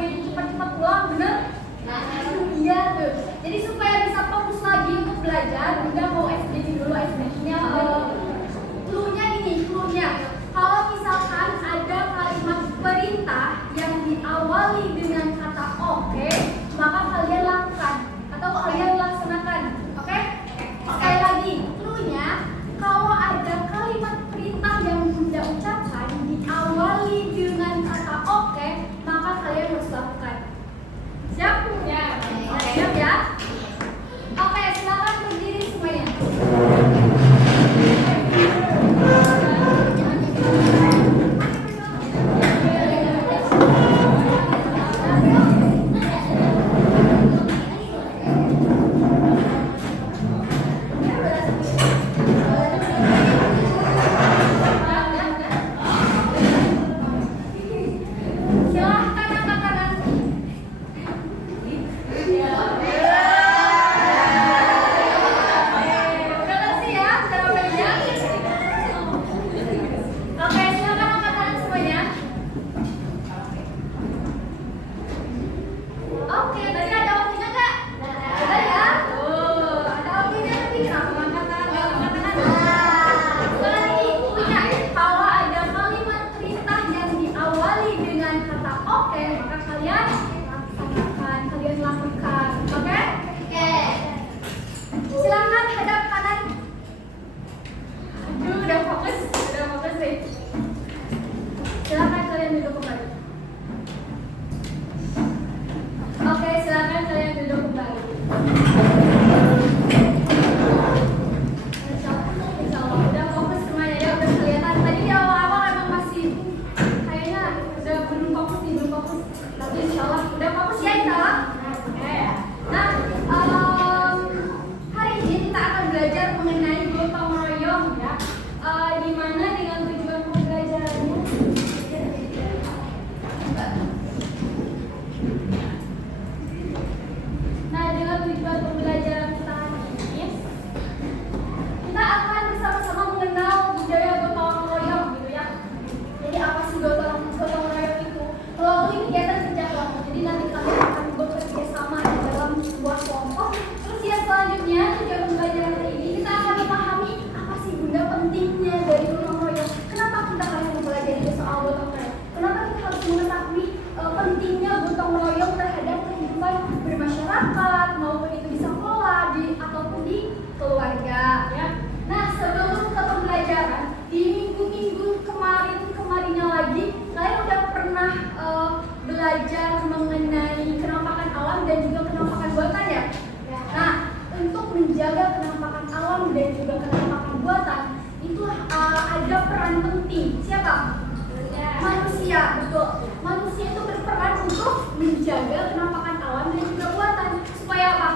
pengen cepat-cepat pulang, bener? Nah, iya tuh. Jadi supaya bisa fokus lagi untuk belajar, juga mau explain dulu explainnya. Clue-nya ini, clue-nya. Kalau misalkan ada kalimat perintah yang diawali dengan kata oke, maka kalian lakukan atau kalian laksanakan. Oke? Sekali lagi, clue-nya kalau ada kalimat perintah yang Bunda ucapkan diawali dengan kata oke, maka kalian harus lakukan. Siap? Ya. Siap ya? Oke, silakan berdiri semuanya. Belajar mengenai kenampakan alam dan juga kenampakan buatan ya. Nah, untuk menjaga kenampakan alam dan juga kenampakan buatan itu ada peran penting. Siapa? Manusia, betul. Manusia itu berperan untuk menjaga kenampakan alam dan juga buatan. Supaya apa?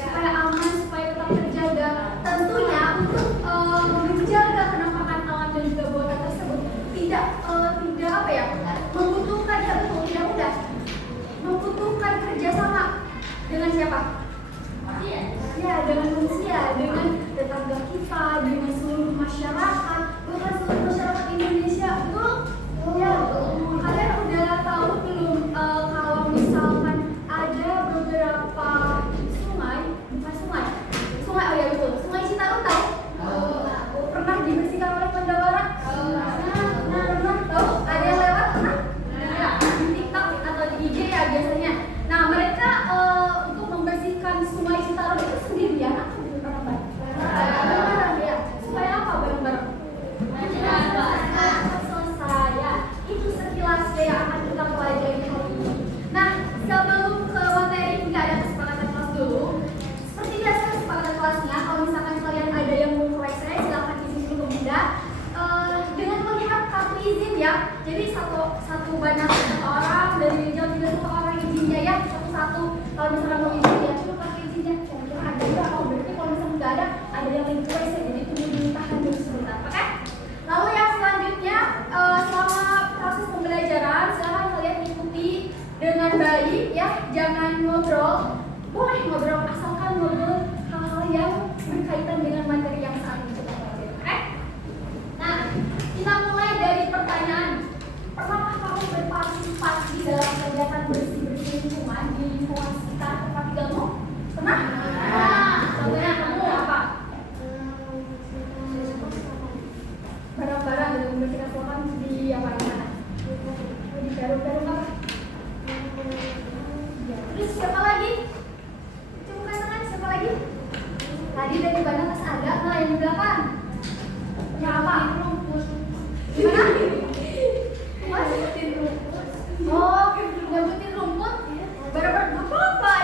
Supaya aman, supaya tetap terjaga. Tentunya untuk menjaga kenampakan alam dan juga buatan tersebut tidak apa ya? Membutuhkan ya betul, tidak mudah. Membutuhkan kerjasama dengan siapa? Ya, dengan manusia, dengan tetangga kita, dengan seluruh masyarakat, bahkan seluruh masyarakat Indonesia, betul? Ya, kalian udah tahu belum kalau misalkan ada beberapa sungai, bukan sungai, oh ya betul, Sungai Citarum tahu? Pernah dibersihkan oleh Pandawara? Pernah tahu? Ada yang lewat? Pernah? Di TikTok atau di IG ya biasanya. Nah, mereka untuk membersihkan Sungai Citarum itu sendirian atau bareng-bareng? Bareng-bareng ya. Supaya apa bareng-bareng? Selesai ya. Itu sekilas yang akan kita pelajari hari ini. Nah, sebelum ke materi nggak ada kesepakatan kelas dulu. Seperti biasa kesepakatan kelasnya, kalau misalkan kalian ada yang mau mulai saya, silakan izin dulu ke Bunda. Dengan melihat kartu izin ya. Jadi satu banyak satu orang dari meja tidak satu orang izinnya ya, satu-satu. Kalau misalnya mau izin ya coba pakai izinnya. Kira-kira ada nggak? Oh berarti kalau misalnya nggak ada yang lagi mulai saya, jadi tunggu ditahan dulu sebentar, oke? Lalu yang selanjutnya selama proses pembelajaran silakan kalian ikuti dengan baik ya, jangan ngobrol. Boleh ngobrol asalkan ngobrol hal-hal yang berkaitan dengan materi yang saat ini kita pelajari, oke? Nah, kita mulai dari pertanyaan. Pernahkah kamu berpartisipasi berbareng apa? Terus siapa lagi? Coba tangan, siapa lagi? Tadi udah di mana Mas ada, nah yang di belakang. Apa? Gimana? Mas? Oh, nyebutin rumput? Berapa?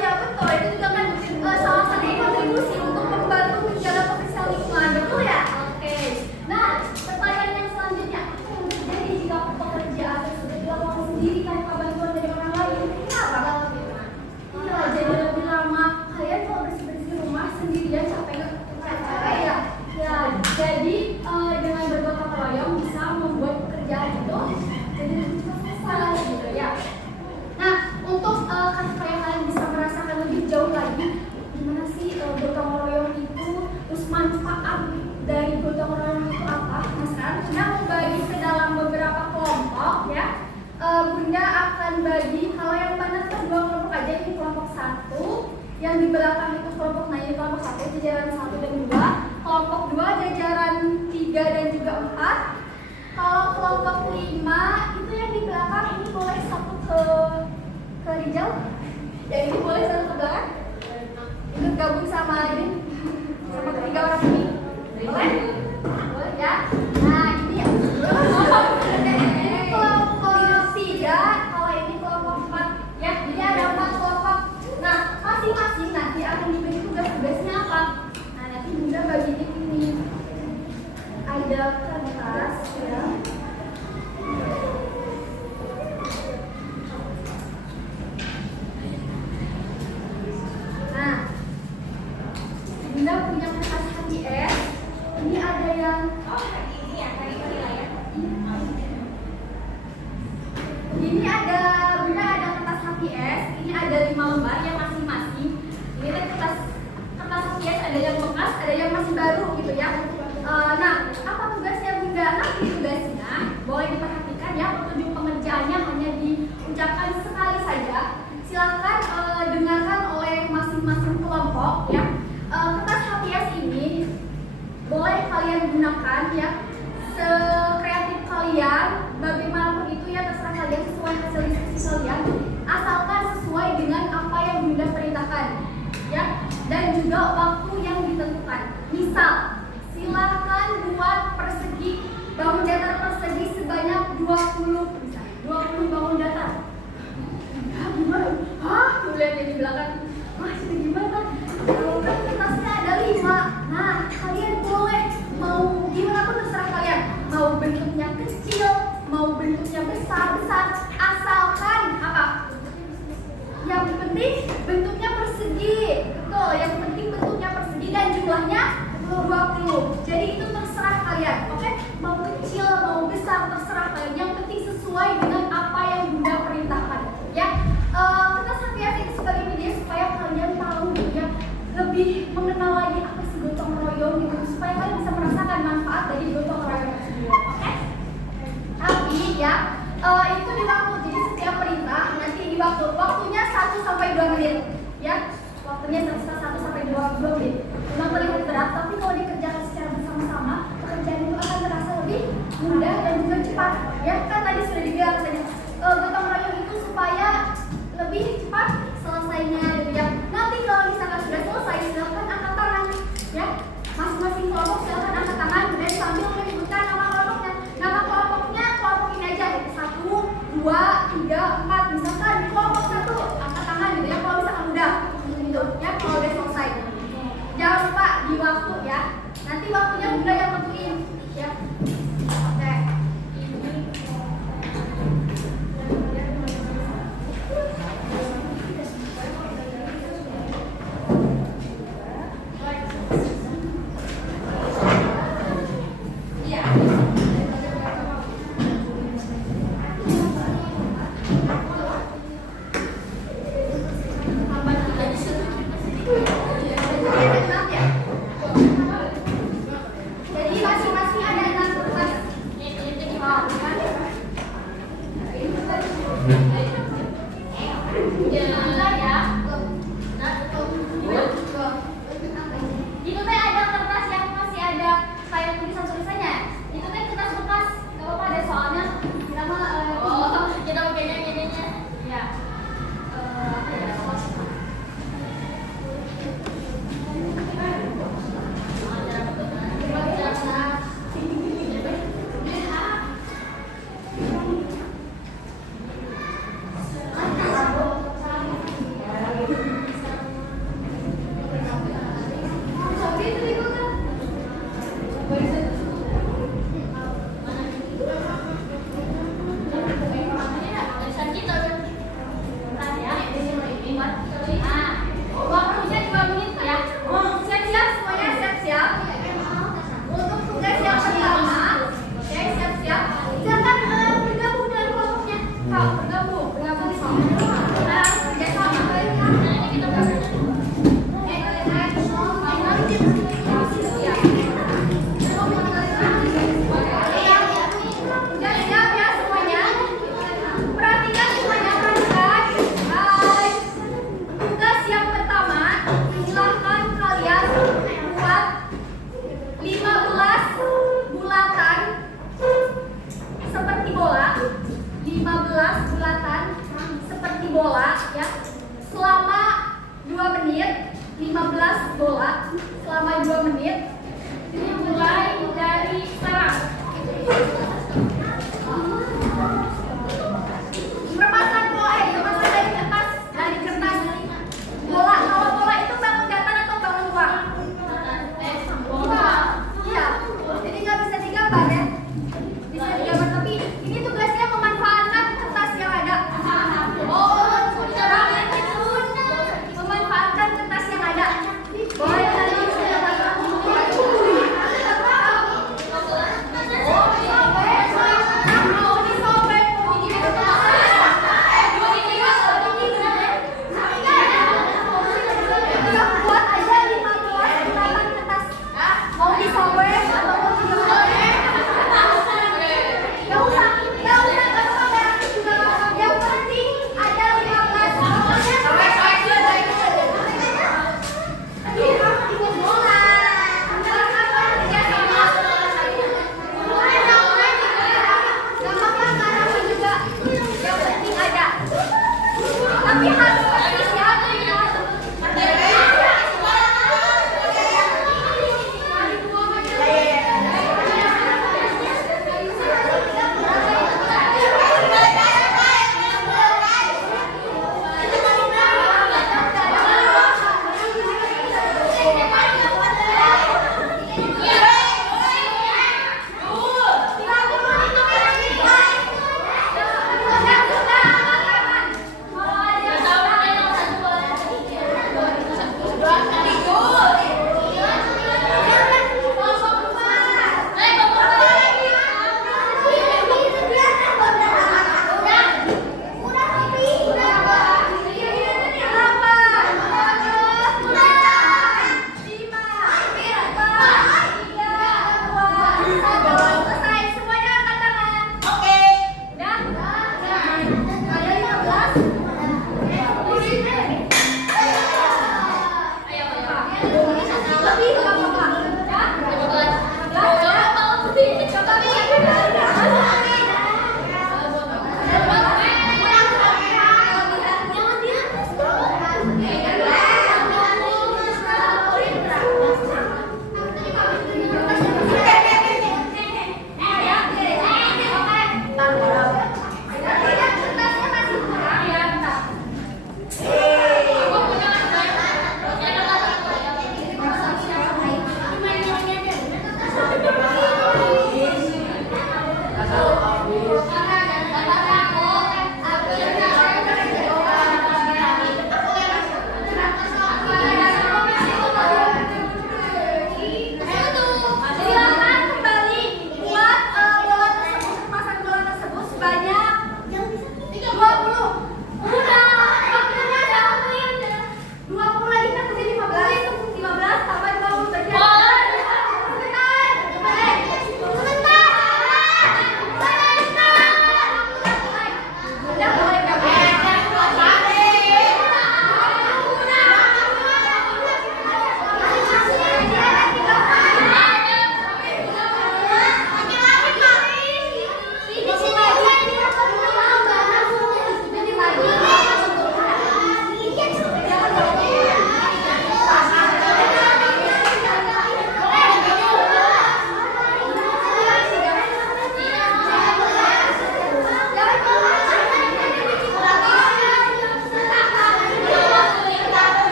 Iya betul, itu juga kan salah satu kontribusi untuk membantu menjaga kebersihan lingkungan, betul ya? Oke. Nah, pertanyaan yang selanjutnya, apa yang terjadi jika pekerjaan tersebut dilakukan sendiri tanpa bantuan dari orang lain? Kenapa? Iya, jadi lebih lama. Kalian kalau bersih-bersih rumah sendirian capek nggak? Capek ya? Ya, jadi dengan bergotong royong bisa membuat pekerjaan itu jadi lebih cepat selesai gitu ya. Nah, untuk supaya kalian bisa merasakan lebih jauh lagi gimana sih gotong royong itu, terus manfaat dari gotong royong itu apa? Nah, sekarang Bunda membagi ke dalam beberapa kelompok ya. Bunda akan bagi, kalau yang mana kan 2 kelompok aja, ini kelompok 1, yang di belakang itu kelompok, nah ini kelompok 1 jajaran 1 dan 2, kelompok 2 jajaran 3 dan juga 4. Kalau kelompok 5 itu yang di belakang ini boleh satu ke Rijal, yang ini boleh satu ke belakang, ikut gabung sama ini, sama ketiga orang ini, boleh? Boleh ya. Nah ini ini kelompok 3, kalau ini kelompok 4 ya. Jadi ada 4 kelompok. Nah masing-masing nanti akan dibagi tugas-tugasnya apa? Nah nanti Bunda bagiin ini ada kertas ya. Nah, Bunda punya kertas HGS. Ini ada yang ini ya, ini ada Bunda ada kertas HGS. Ini ada 5 lembar yang masing-masing. Ini kertas HGS ada yang bekas, ada yang masih baru gitu ya. Nah, apa tugasnya Bunda? Nanti tugasnya boleh diperhatikan ya, petunjuk pengerjaannya hanya diucapkan sekali saja. Silahkan dengarkan oleh masing-masing kelompok ya. Kertas HPS ini boleh kalian gunakan ya sekreatif kalian, bagaimanapun itu ya terserah kalian, sesuai hasil diskusi kalian, asalkan sesuai dengan apa yang Bunda perintahkan ya, dan juga waktu yang ditentukan. Misal silakan buat bangun datar persegi sebanyak 20, bisa 20 bangun datar. Gimana? Tuh lihat yang di belakang. Itu gimana? Kan kertasnya ada 5. Nah, kalian boleh mau gimana pun terserah kalian. Mau bentuknya kecil, mau bentuknya besar, asalkan apa? Yang penting bentuknya persegi. Betul, yang penting bentuknya persegi dan jumlahnya 20. Jadi itu terserah kalian. Oke? Mau kecil, mau besar, terserah kalian. Yang penting sesuai dengan apa yang Bunda perintahkan. Ya. Kita sampai itu sebagai media supaya kalian tahu ya, lebih mengenal lagi apa sih gotong royong gitu, supaya kalian bisa merasakan manfaat dari gotong royong tersebut. Oke? Tapi ya itu di waktu, jadi setiap perintah nanti di waktunya 1 sampai 2 menit ya, waktunya 1 sampai 2 menit. Memang terlihat berat, tapi kalau dikerjakan secara bersama-sama pekerjaan itu akan terasa lebih mudah dan juga cepat ya. Kan tadi sudah dibilang katanya gotong royong itu supaya lebih cepat selesainya gitu ya. Nanti kalau misalkan sudah selesai, silakan angkat tangan ya. Masing-masing kelompok silakan angkat tangan dan sambil menyebutkan nama kelompoknya. Nama kelompoknya kelompok ini aja, 1, 2, 3, 4. Misalkan di kelompok 1 angkat tangan gitu ya. Kalau misalkan udah gitu ya, kalau udah selesai. Jangan lupa di waktu ya. Nanti waktunya Bunda yang tentuin ya. Oke. 15 bulatan seperti bola ya. Selama 2 menit, 15 bola selama 2 menit. Dimulai dari sekarang. Remasan bola, remasan dari kertas, bola. Kalau bola itu bangun datar atau bangun luar? Iya. Jadi nggak bisa digambar ya. Bisa digambar, tapi ini tugasnya memanfaatkan kertas yang ada. Oh, caranya itu memanfaatkan kertas yang ada. Boleh tadi saya katakan. Oh,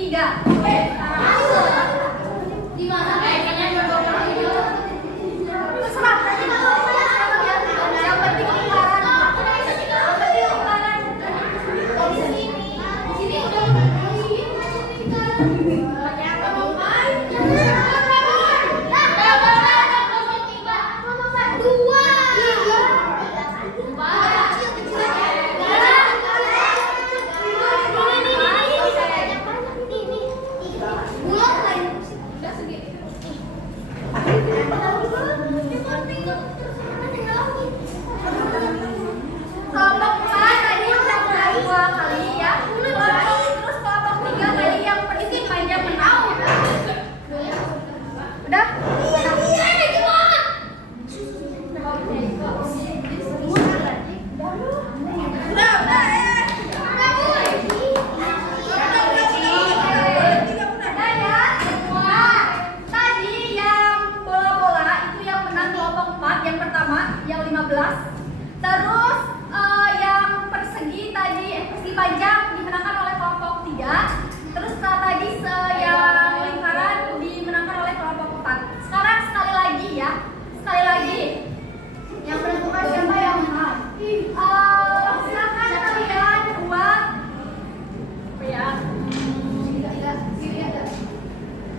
3. Di mana? Terserah. Yang penting lingkaran. Di sini udah kelompok 4 tadi udah mulai 2 kali ya. Terus kelompok 3 tadi yang persegi panjang menang. Udah? Terus yang persegi tadi persegi panjang dimenangkan oleh kelompok 3. Terus tadi yang lingkaran dimenangkan oleh kelompok 4. Sekarang sekali lagi ya. Sekali lagi. Yang menentukan siapa yang menang. Silakan kalian buat apa ya?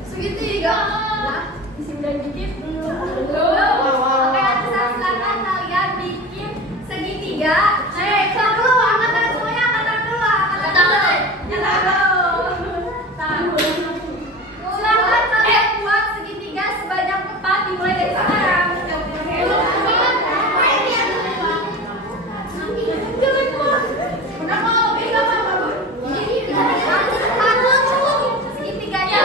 Segitiga. Lah, isi udah dikit. Oke, silakan kalian bikin segitiga. Silakan dulu, angkatan semuanya, angkatan dulu. Silakan kalian buat segitiga sebanyak 4 dimulai dari sekarang. Segitiganya.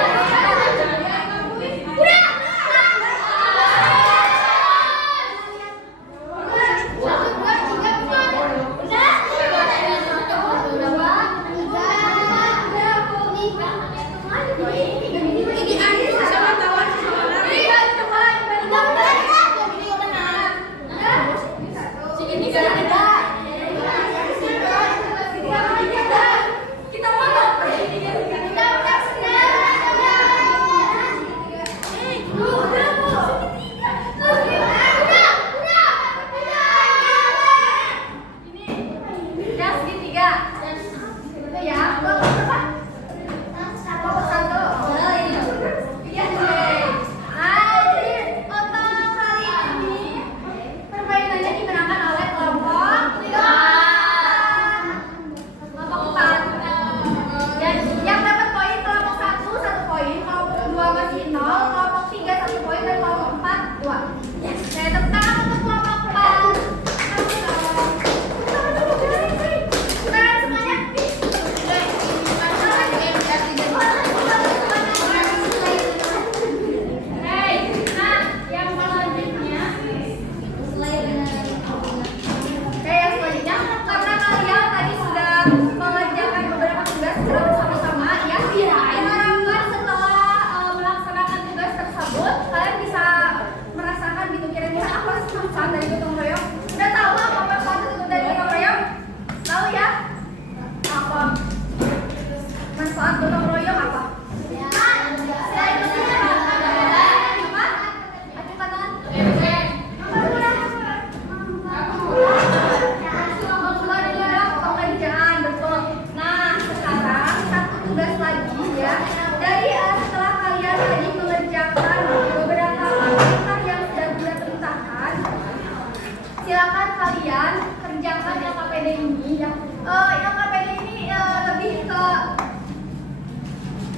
silakan kalian kerjakan LKPD ini ya. LKPD ini lebih ke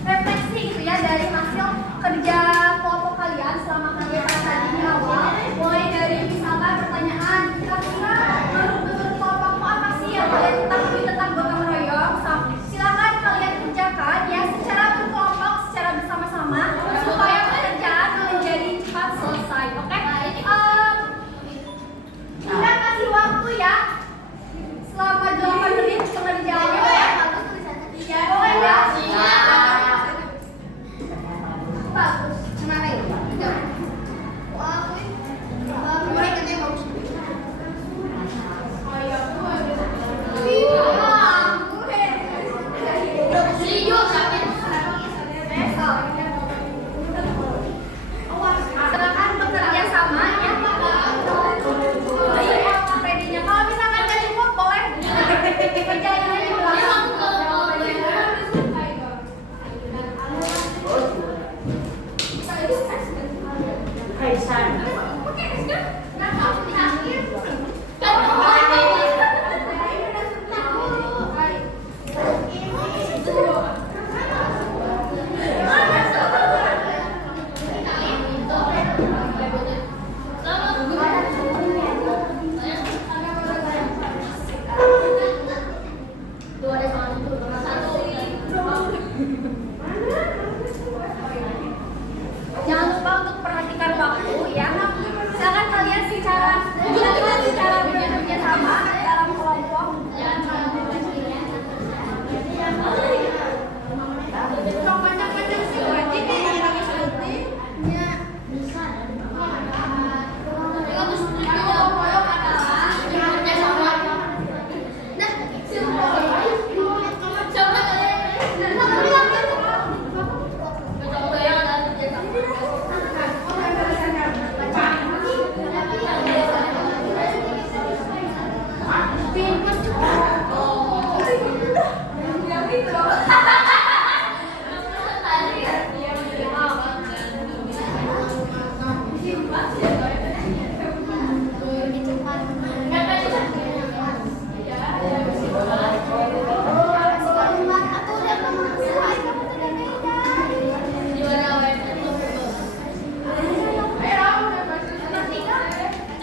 refleksi gitu ya dari hasil kerja kelompok kalian selama kegiatan tadi di awal. Mulai dari misalkan pertanyaan kira-kira menurut kelompokmu apa sih yang kalian ketahui tentang gotong royong? Silakan kalian kerjakan ya secara berkelompok, secara bersama-sama supaya pekerjaan menjadi cepat selesai. Oke? Kita kasih waktu ya selama 8 menit pengerjaannya ya. Iya, boleh ya? Bagus. Kenapa itu? Wah,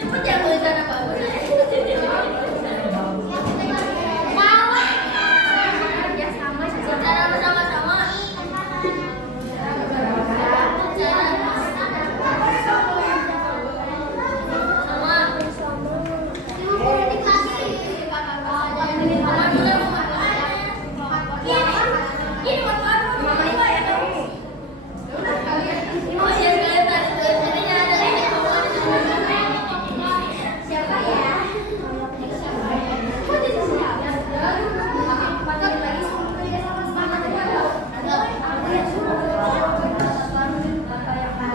Cepet ya tulisannya bagus. Ya sama sih. Cara bersama-sama. Siapa ya? Kok jadi siapa? Padahal lagi sama kerja sama semangat aja. Aku yang suruh.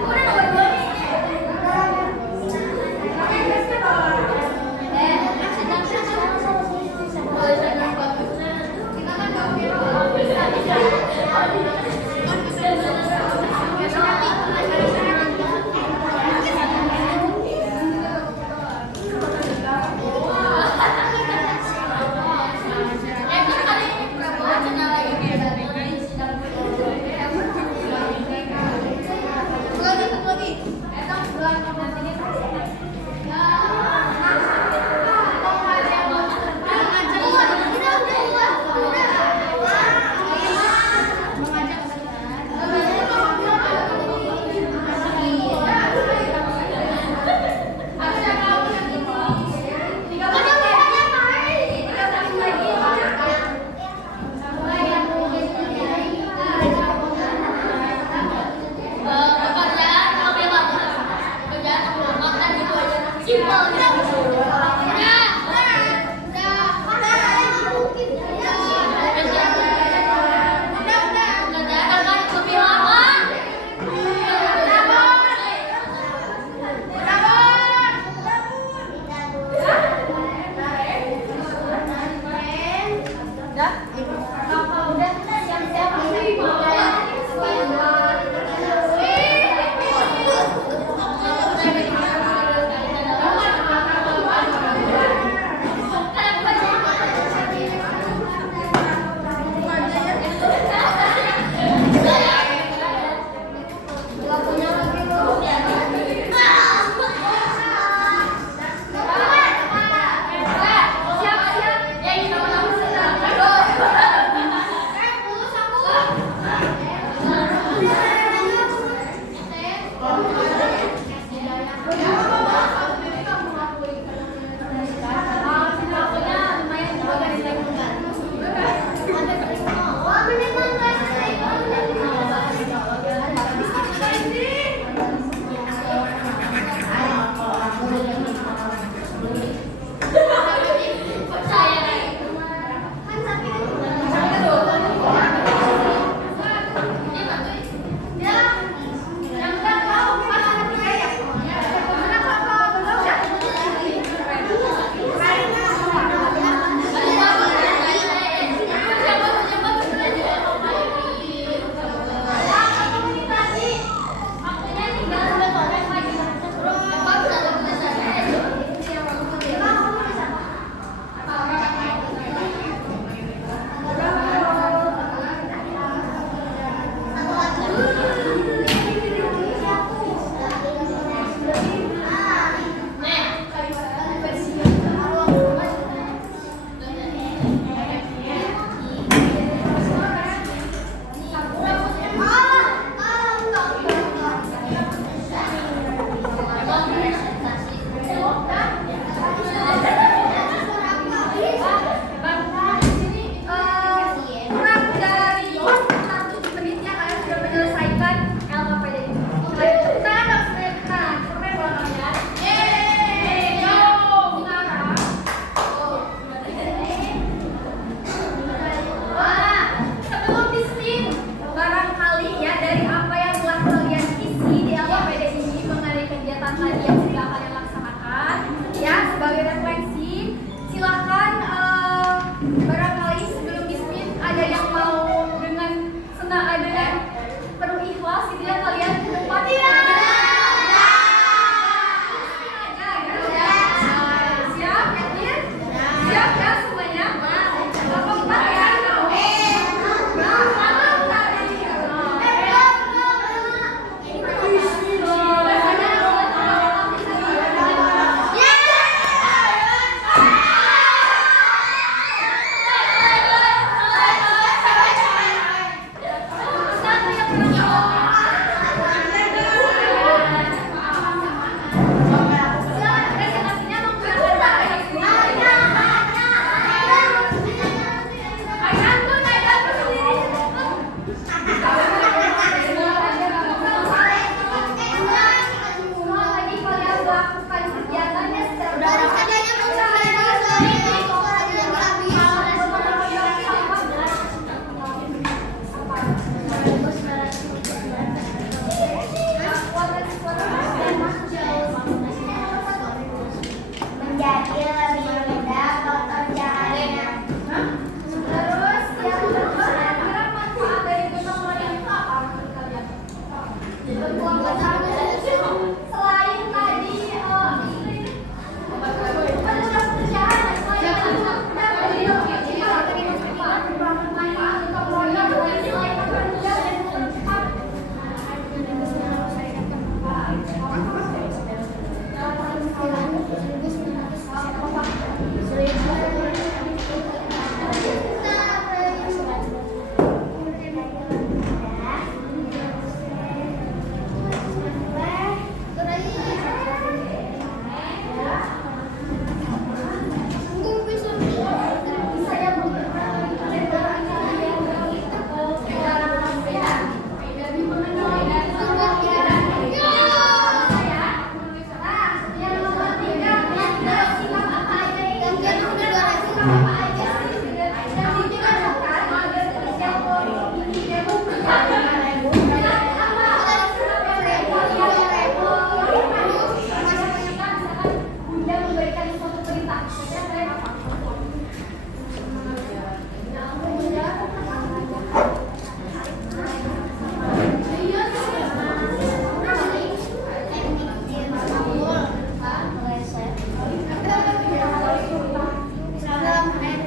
Udah nomor 2 nih. Tulisannya bagusnya. Kita kan gak bisa. apa aja sih dan ini ada kan ada persiapan ini dia mau Bunda memberikan suatu perintah, saya apa? Dalam ayat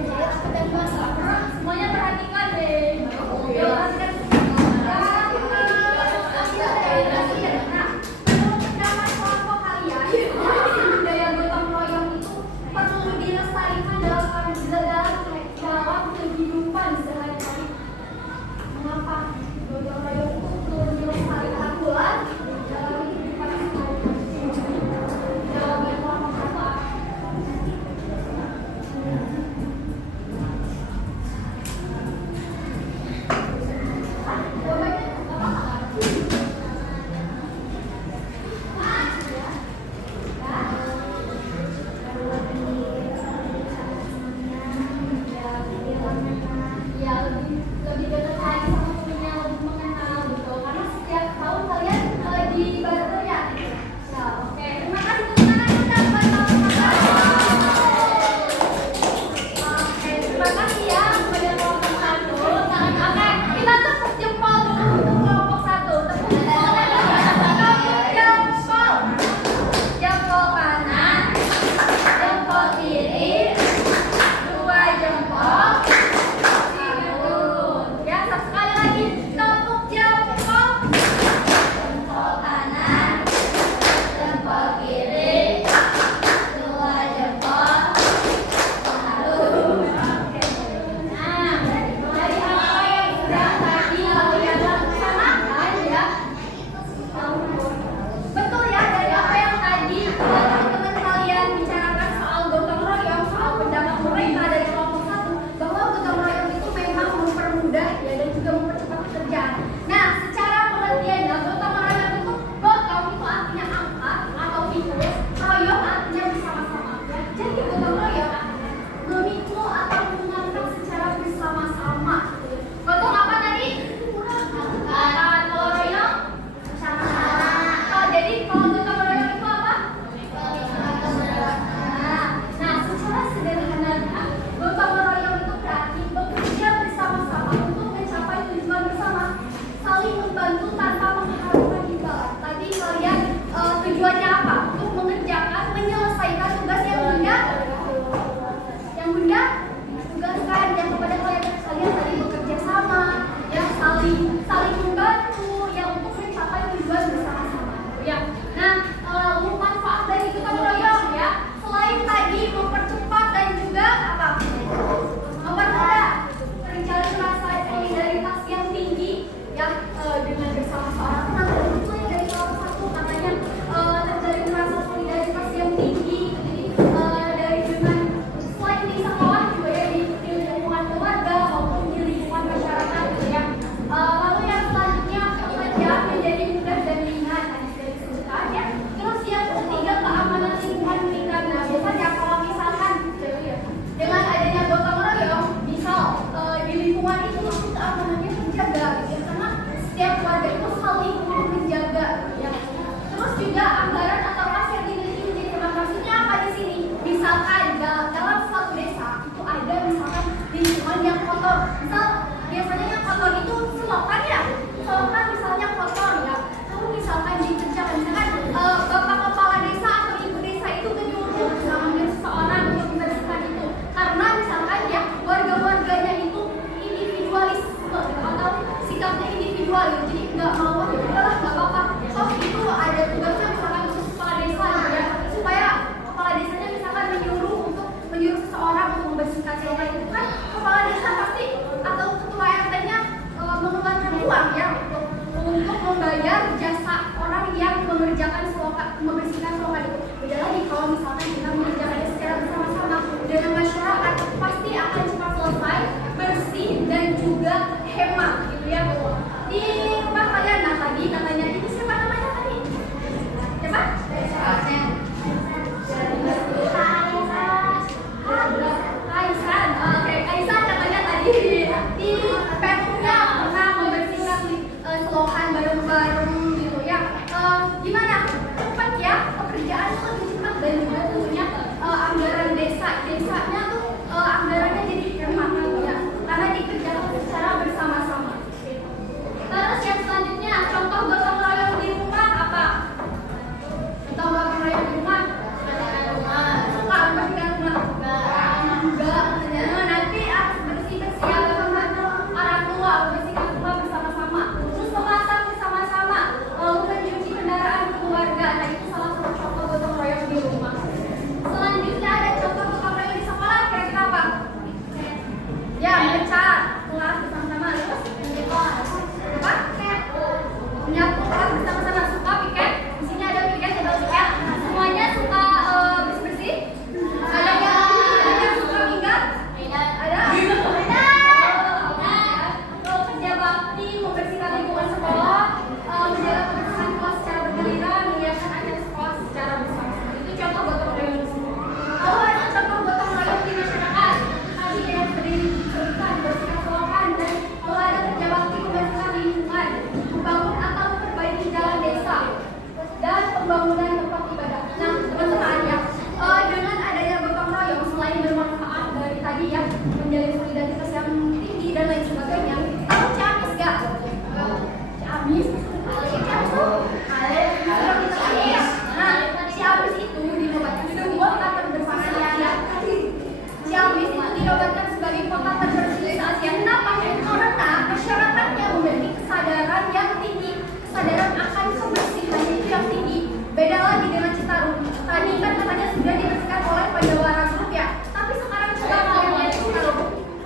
pada warna grup ya. Tapi sekarang coba kalian lihat itu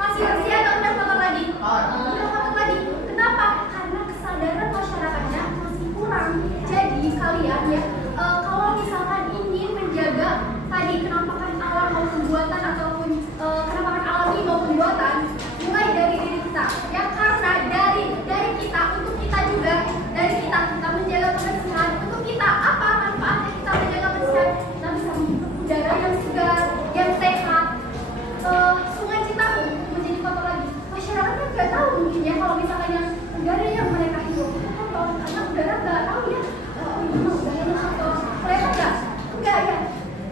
masih bersih atau udah kotor lagi? Udah kotor lagi. Kenapa? Karena kesadaran masyarakatnya masih kurang. Jadi kalian ya, kalau misalkan ingin menjaga tadi kenampakan alam maupun buatan ataupun kenampakan alami maupun buatan, mulai dari diri kita ya, karena dari kita untuk kita juga, dari kita menjaga kebersihan untuk kita apa manfaatnya kita menjaga kebersihan? Kita bisa menghirup udara yang segar, yang sehat. Sungai Citarum menjadi kotor lagi. Masyarakat kan nggak tahu mungkin ya kalau misalkan yang udara yang mereka hirup itu kotor, karena udara nggak tahu ya. Oh ini mah udaranya kotor. Kelihatan nggak? Enggak ya.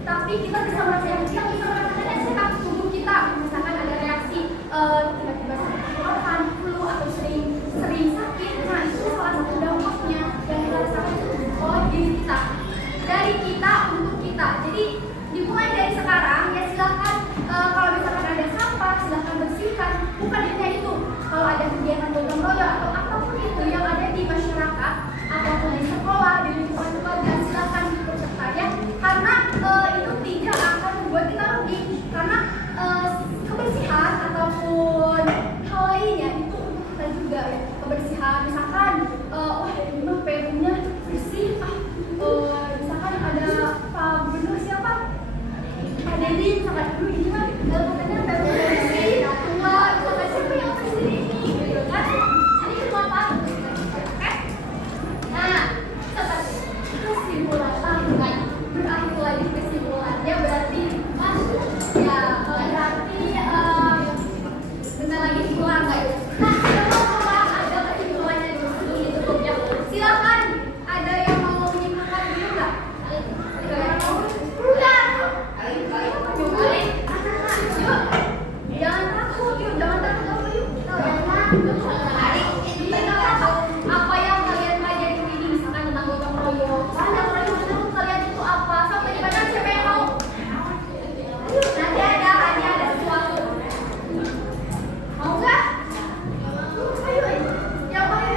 Tapi kita bisa merasakan, yang bisa merasakannya sehat tubuh kita. Misalkan ada reaksi tiba-tiba sakit tenggorokan, flu atau sering sakit. Nah itu salah satu dampaknya yang kita rasakan itu oleh diri kita. Dari kita untuk kita. Jadi dimulai dari sekarang ya, silahkan kalau misalkan ada sampah silahkan bersihkan. Bukan hanya itu, kalau ada kegiatan gotong royong atau apapun itu yang ada di masyarakat ataupun di sekolah, di lingkungan keluarga, silahkan ikut serta ya, karena itu tidak akan membuat kita rugi, karena kebersihan ataupun hal lainnya itu untuk kita juga ya. Kebersihan misalkan wah ini mah Perunya bersih, misalkan ada Pak Gubernur siapa, Pak Dedi, misalkan dulu ini mah katanya Peru bersih, tua, misalkan siapa yang bersih ini gitu kan, jadi bermanfaat. Oke, nah seperti kesimpulan berakhir lagi kesimpulannya berarti ya berarti bentar lagi keluar guys. Nah setelah ada kesimpulannya dulu sebelum ditutup ya, silakan ada yang mau menyimpulkan dulu nggak? Yuk, jangan takut, yuk jangan takut yuk. Apa yang kalian pelajari ini, misalkan tentang gotong royong, menurut kalian itu apa? Sampai di mana siapa yang mau? Nanti ada sesuatu. Mau nggak? Ayo, yang paling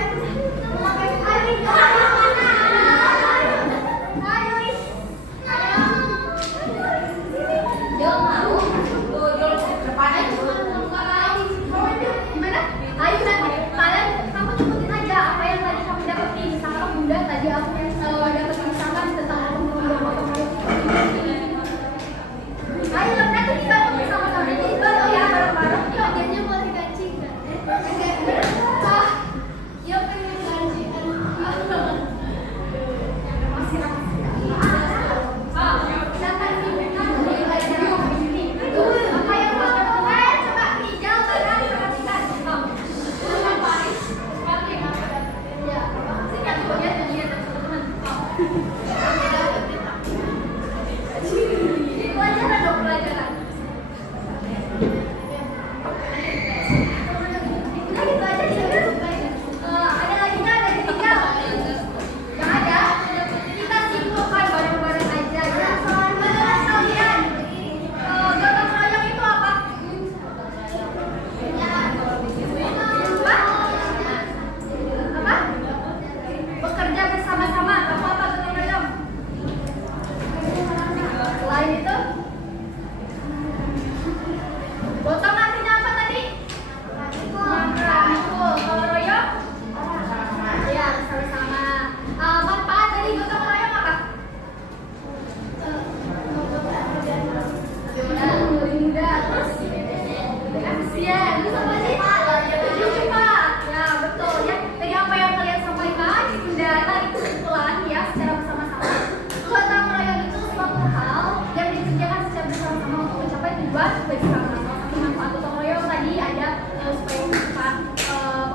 gimana? Ayo nanti kamu nyebutin aja apa yang tadi kamu dapetin. Misalkan bunda tadi aku dapetin misalkan tentang gotong royong. Ayo nanti kita ngomong sama-sama. Jadi baru ya bareng-bareng. Yuk, jadinya mau dikancing. Yuk pengen kancing. Masih rahasia. Silakan dibuka belajar ini. Apa yang mau kamu coba hijau barang perhatikan. Ya, sih kan punya dia teman-teman. Pelajaran dong, pelajaran. Udah gitu aja ya. Ada lagi nggak? Ada ditinggal? Nggak ada. Kita simpulkan bareng-bareng aja ya. Menurut kalian, gotong royong itu apa? Apa? Bekerja bersama-sama. Apa gotong royong? Selain itu, gotong artinya apa tadi? Rangkul. Kalau royong? Ya, bersama-sama. Manfaat dari gotong royong apa? Lebih mudah. Terus efisien. Terus apa sih? Lebih cepat. Ya, betul ya. Dari apa yang kalian sampaikan, Bunda, tadi kesimpulan ya secara bersama-sama. Gotong royong itu suatu hal yang dikerjakan secara bersama-sama untuk mencapai tujuan bersama. Salah satu manfaat gotong royong tadi ada supaya mempercepat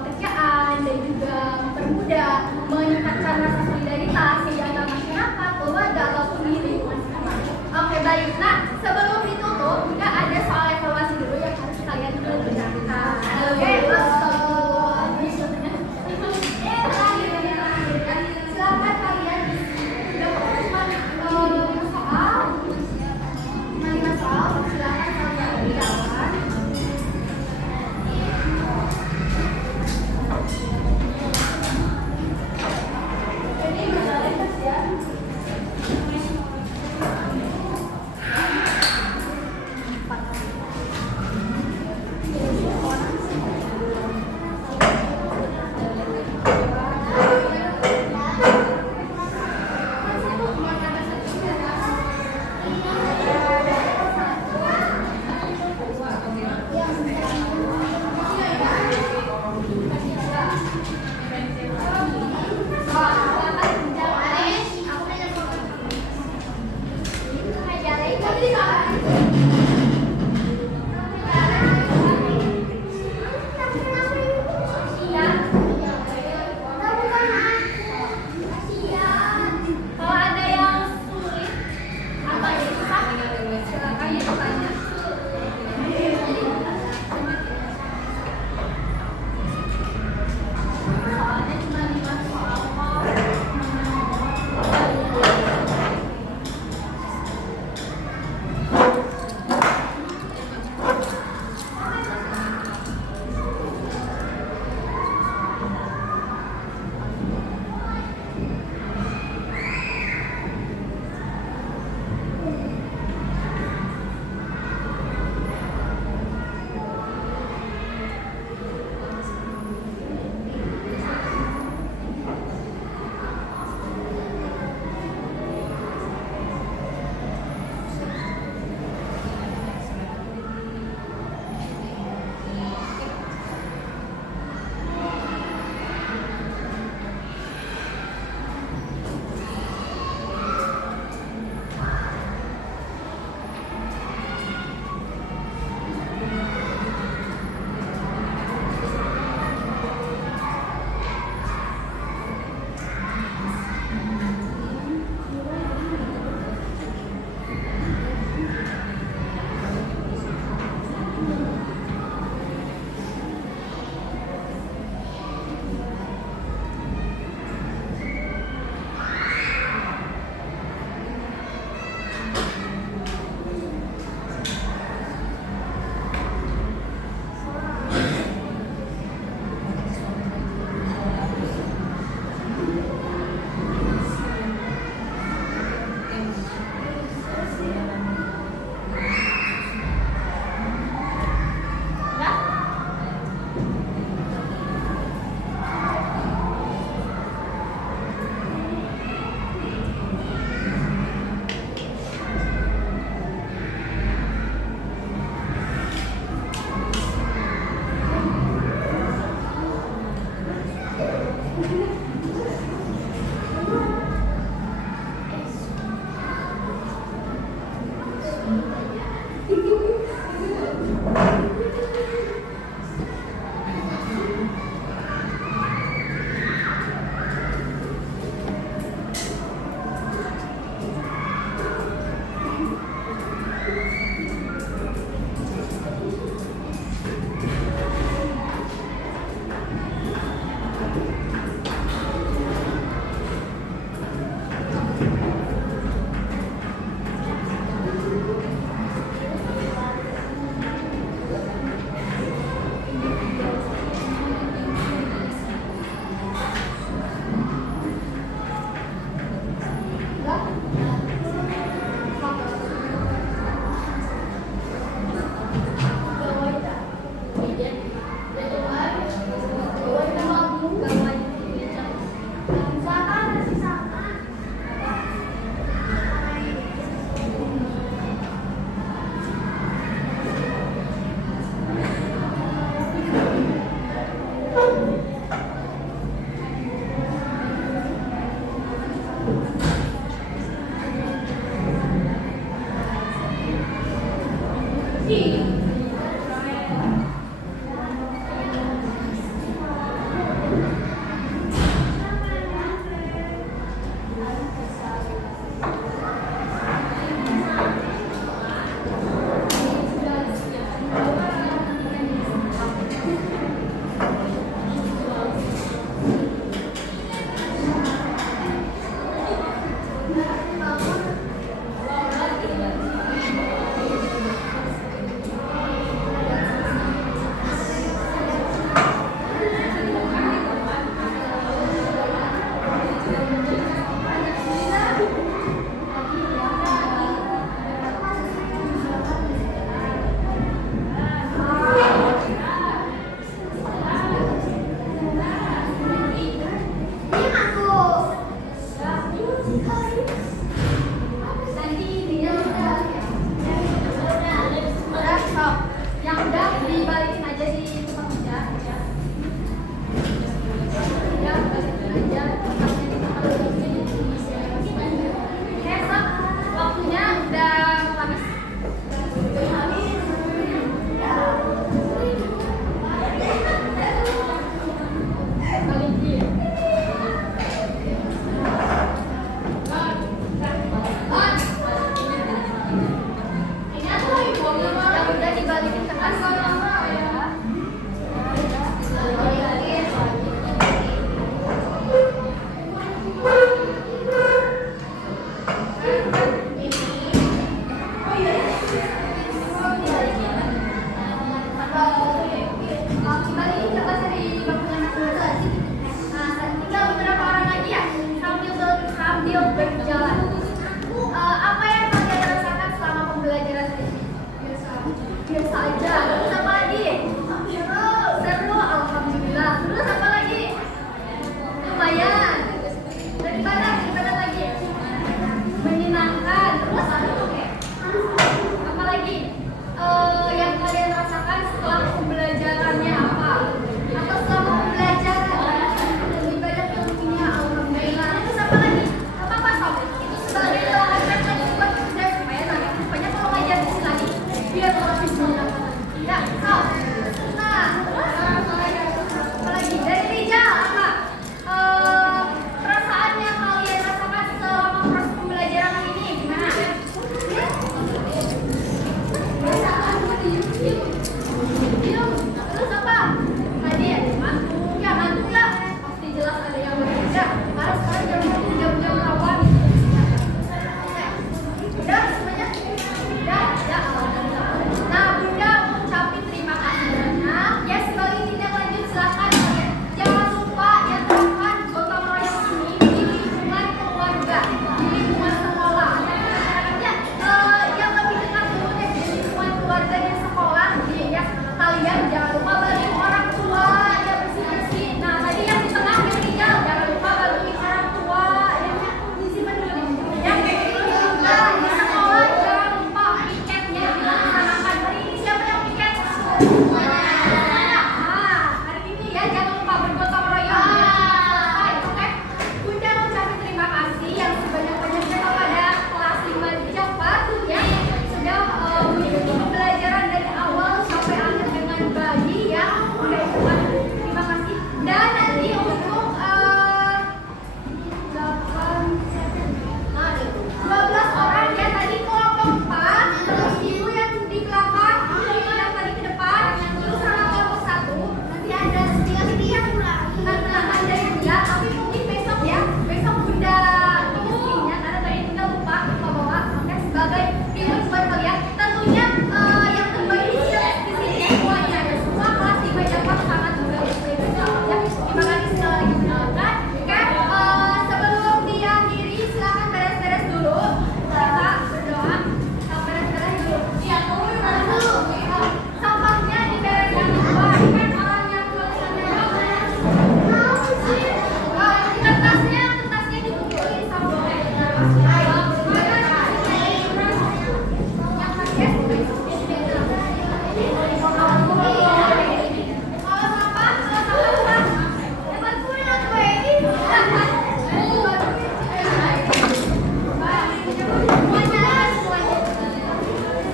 pekerjaan dan juga mempermudah, meningkatkan rasa solidaritas di antara masyarakat, keluarga ataupun di lingkungan sekitar. Oke baik. Nah sebelum ditutup, Bunda ada soal evaluasi dulu yang harus kalian kerjakan. Oke, silakan kalian dapat cuma 5 soal. Silakan kalian kerjakan. Jadi misalnya ya.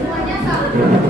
Semuanya sama.